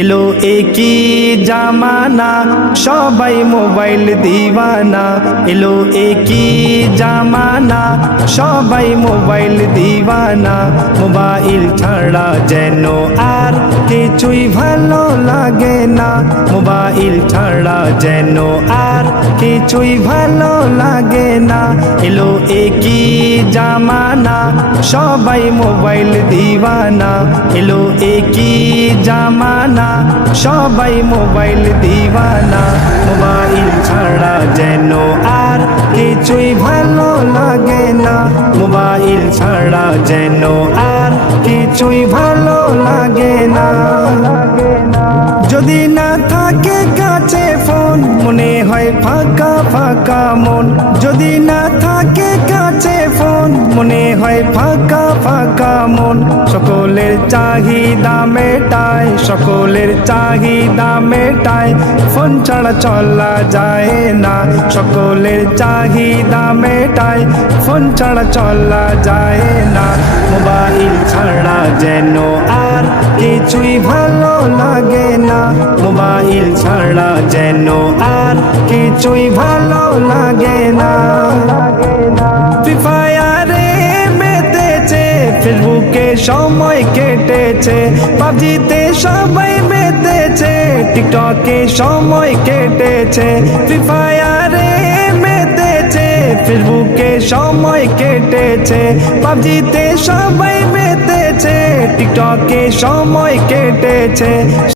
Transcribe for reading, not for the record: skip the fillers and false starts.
এলো একই জামানা সবাই মোবাইল দিওয়ানা। এলো একই জামানা সবাই মোবাইল দিওয়ানা। মোবাইল ছাড়া যেন আর কিছুই ভালো লাগে না। মোবাইল ছাড়া যেন আর কিছুই ভালো লাগে না। এলো একই জামানা সবাই মোবাইল দিওয়ানা। এলো একই জামানা সবাই মোবাইল দিওয়ানা। মোবাইল ছাড়া যেন আর কিছুই ভালো লাগে না। মোবাইল ছাড়া যেন আর কিছুই ভালো লাগে না। যদি না থাকে কাছে ফোন মনে হয় ফাঁকা ফাঁকা মন। যদি না থাকে কাছে ফোন মনে হয় ফাঁকা ফাঁকা মন। সকলের চাহিদা মেটায়, সকলের চাহিদা মেটায়, ফোন ছাড়া চলা যায় না। সকলের চাহিদা মেটায়, ফোন ছাড়া চলা যায় না। মোবাইল ছাড়া যেন আর কিছুই ভালো লাগে না। মোবাইল ছাড়া যেন আর কিছুই ভালো লাগে না। ফ্রি ফায়ারে মেতেছে, ফেসবুকে সময় কেটেছে, পাবজিতে সবাই মেতেছে, টিকটকে সময় কেটেছে। ফ্রি ফায়ারে মেতেছে, ফেসবুকে সময় কেটেছে, পাবজিতে সবাই মেতেছে, টিকটকে সময় কেটেছে।